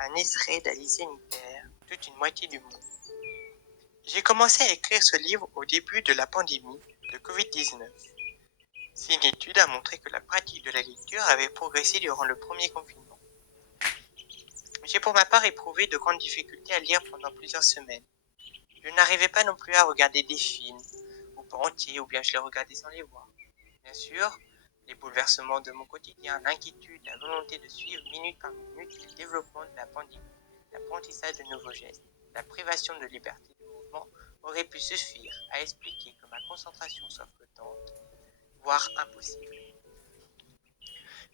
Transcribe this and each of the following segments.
un extrait d'Alice Niter, toute une moitié du monde. J'ai commencé à écrire ce livre au début de la pandémie de Covid-19. Une étude a montré que la pratique de la lecture avait progressé durant le premier confinement. J'ai pour ma part éprouvé de grandes difficultés à lire pendant plusieurs semaines. Je n'arrivais pas non plus à regarder des films, ou pas entiers, ou bien je les regardais sans les voir. Bien sûr, les bouleversements de mon quotidien, l'inquiétude, la volonté de suivre minute par minute le développement de la pandémie, l'apprentissage de nouveaux gestes, la privation de liberté de mouvement auraient pu suffire à expliquer que ma concentration soit flottante, voire impossible.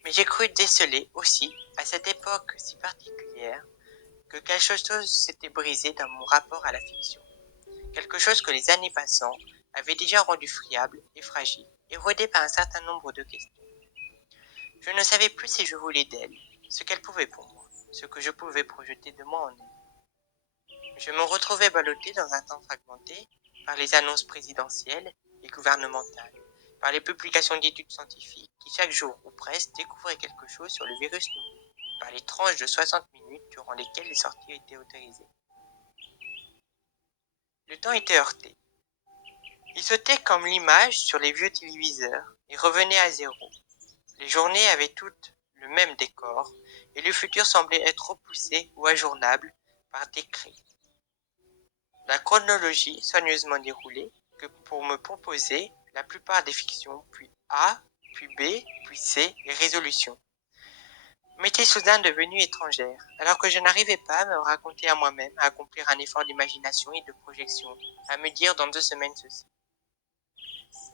Mais j'ai cru déceler aussi, à cette époque si particulière, que quelque chose s'était brisé dans mon rapport à la fiction. Quelque chose que les années passant avaient déjà rendu friable et fragile, érodé par un certain nombre de questions. Je ne savais plus si je voulais d'elle, ce qu'elle pouvait pour moi, ce que je pouvais projeter de moi en elle. Je me retrouvais ballotté dans un temps fragmenté par les annonces présidentielles et gouvernementales, par les publications d'études scientifiques qui chaque jour ou presque découvraient quelque chose sur le virus nouveau, par les tranches de 60 minutes durant lesquelles les sorties étaient autorisées. Le temps était heurté. Il sautait comme l'image sur les vieux téléviseurs et revenait à zéro. Les journées avaient toutes le même décor et le futur semblait être repoussé ou ajournable par décret. La chronologie soigneusement déroulée que pour me proposer la plupart des fictions, puis A, puis B, puis C et résolution, m'était soudain devenue étrangère, alors que je n'arrivais pas à me raconter à moi-même, à accomplir un effort d'imagination et de projection, à me dire dans 2 semaines ceci.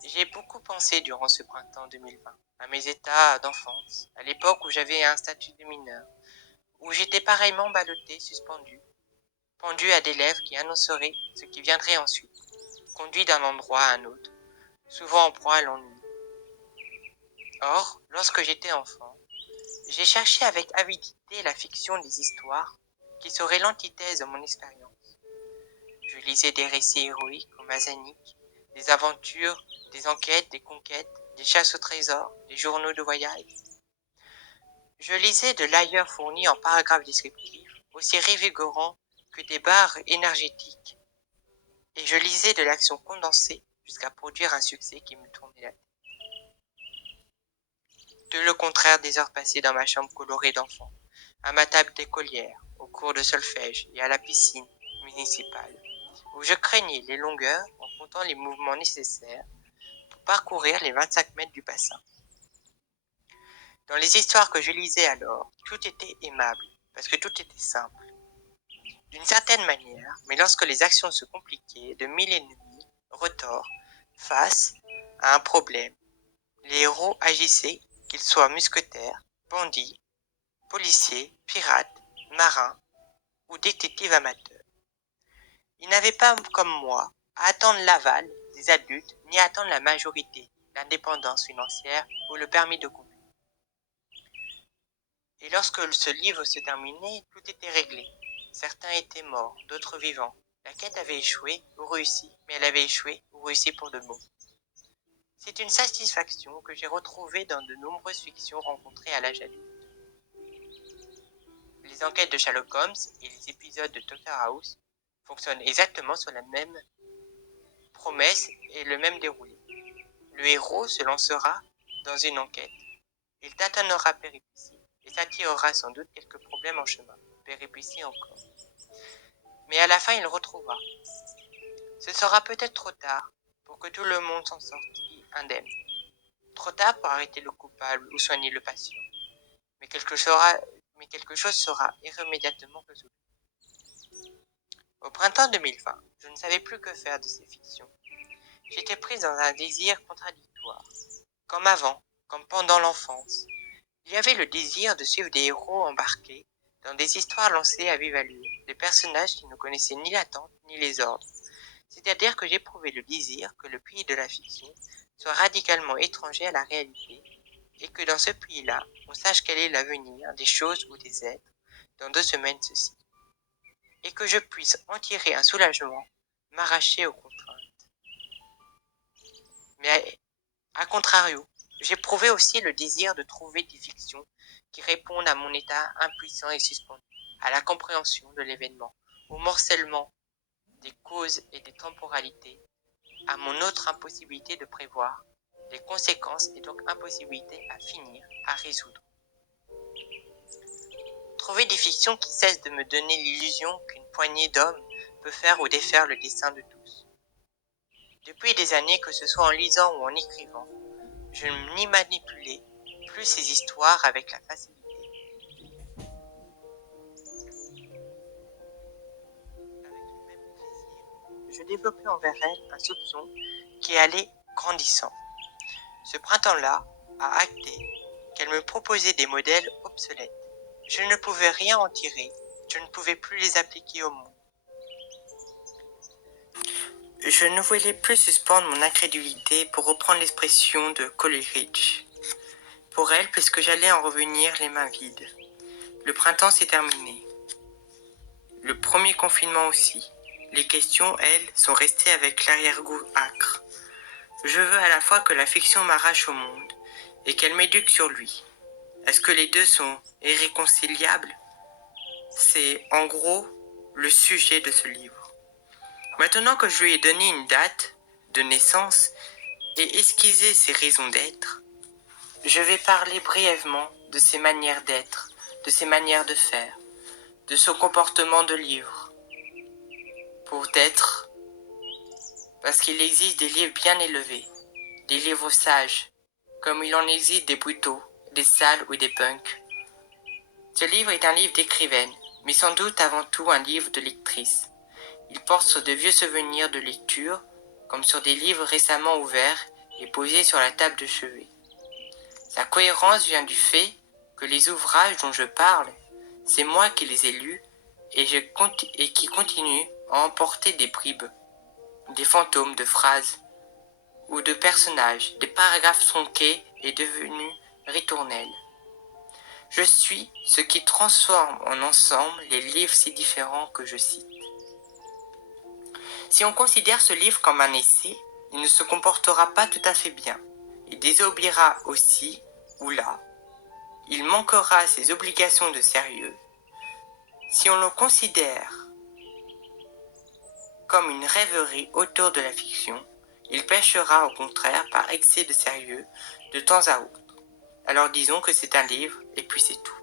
J'ai beaucoup pensé durant ce printemps 2020 à mes états d'enfance, à l'époque où j'avais un statut de mineur, où j'étais pareillement ballotté, suspendu, pendu à des lèvres qui annonceraient ce qui viendrait ensuite, conduit d'un endroit à un autre, souvent en proie à l'ennui. Or, lorsque j'étais enfant, j'ai cherché avec avidité la fiction des histoires qui seraient l'antithèse de mon expérience. Je lisais des récits héroïques ou masaniques, des aventures, des enquêtes, des conquêtes, des chasses au trésor, des journaux de voyage. Je lisais de l'ailleurs fourni en paragraphes descriptifs, aussi revigorants que des barres énergétiques, et je lisais de l'action condensée jusqu'à produire un succès qui me tournait la tête. De le contraire des heures passées dans ma chambre colorée d'enfant, à ma table d'écolière, au cours de solfège et à la piscine municipale, où je craignais les longueurs en comptant les mouvements nécessaires pour parcourir les 25 mètres du bassin. Dans les histoires que je lisais alors, tout était aimable, parce que tout était simple. D'une certaine manière, mais lorsque les actions se compliquaient de mille ennemis, retors, face à un problème, les héros agissaient, qu'ils soient mousquetaires, bandits, policiers, pirates, marins ou détectives amateurs. Ils n'avaient pas, comme moi, à attendre l'aval des adultes, ni à attendre la majorité, l'indépendance financière ou le permis de conduire. Et lorsque ce livre se terminait, tout était réglé. Certains étaient morts, d'autres vivants. La quête avait échoué ou réussi, mais elle avait échoué ou réussi pour de bon. C'est une satisfaction que j'ai retrouvée dans de nombreuses fictions rencontrées à l'âge adulte. Les enquêtes de Sherlock Holmes et les épisodes de Dr House fonctionnent exactement sur la même promesse et le même déroulé. Le héros se lancera dans une enquête. Il tâtonnera péripéties et s'attirera sans doute quelques problèmes en chemin. Péripéties encore. Mais à la fin, il retrouvera. Ce sera peut-être trop tard pour que tout le monde s'en sorte indemne. Trop tard pour arrêter le coupable ou soigner le patient. Mais quelque chose sera irrémédiablement résolu. Au printemps 2020, je ne savais plus que faire de ces fictions. J'étais prise dans un désir contradictoire. Comme avant, comme pendant l'enfance. Il y avait le désir de suivre des héros embarqués dans des histoires lancées à vive allure, des personnages qui ne connaissaient ni l'attente ni les ordres. C'est-à-dire que j'éprouvais le désir que le pays de la fiction soit radicalement étranger à la réalité et que dans ce pays-là, on sache quel est l'avenir des choses ou des êtres dans 2 semaines ceci, et que je puisse en tirer un soulagement, m'arracher aux contraintes. Mais à contrario, j'éprouvais aussi le désir de trouver des fictions qui répondent à mon état impuissant et suspendu. à la compréhension de l'événement, au morcellement des causes et des temporalités, à mon autre impossibilité de prévoir les conséquences et donc impossibilité à finir, à résoudre. Trouver des fictions qui cessent de me donner l'illusion qu'une poignée d'hommes peut faire ou défaire le destin de tous. Depuis des années, que ce soit en lisant ou en écrivant, je n'y manipulais plus ces histoires avec la facilité. Avec le même plaisir, je développais envers elle un soupçon qui allait grandissant. Ce printemps-là a acté qu'elle me proposait des modèles obsolètes. Je ne pouvais rien en tirer, je ne pouvais plus les appliquer au monde. Je ne voulais plus suspendre mon incrédulité pour reprendre l'expression de Coleridge. Pour elle, puisque j'allais en revenir les mains vides. Le printemps s'est terminé. Le premier confinement aussi. Les questions, elles, sont restées avec l'arrière-goût âcre. Je veux à la fois que la fiction m'arrache au monde et qu'elle m'éduque sur lui. Est-ce que les deux sont irréconciliables? C'est, en gros, le sujet de ce livre. Maintenant que je lui ai donné une date de naissance et esquissé ses raisons d'être, je vais parler brièvement de ses manières d'être, de ses manières de faire, de son comportement de livre. Peut-être parce qu'il existe des livres bien élevés, des livres sages, comme il en existe des brutaux, des sales ou des punks. Ce livre est un livre d'écrivaine, mais sans doute avant tout un livre de lectrice. Il porte sur de vieux souvenirs de lecture, comme sur des livres récemment ouverts et posés sur la table de chevet. Sa cohérence vient du fait que les ouvrages dont je parle, c'est moi qui les ai lus et qui continuent à emporter des bribes, des fantômes de phrases ou de personnages, des paragraphes tronqués et devenus ritournels. Je suis ce qui transforme en ensemble les livres si différents que je cite. Si on considère ce livre comme un essai, il ne se comportera pas tout à fait bien. Il désobéira aussi, ou là. Il manquera à ses obligations de sérieux. Si on le considère comme une rêverie autour de la fiction, il pêchera au contraire par excès de sérieux de temps à autre. Alors disons que c'est un livre et puis c'est tout.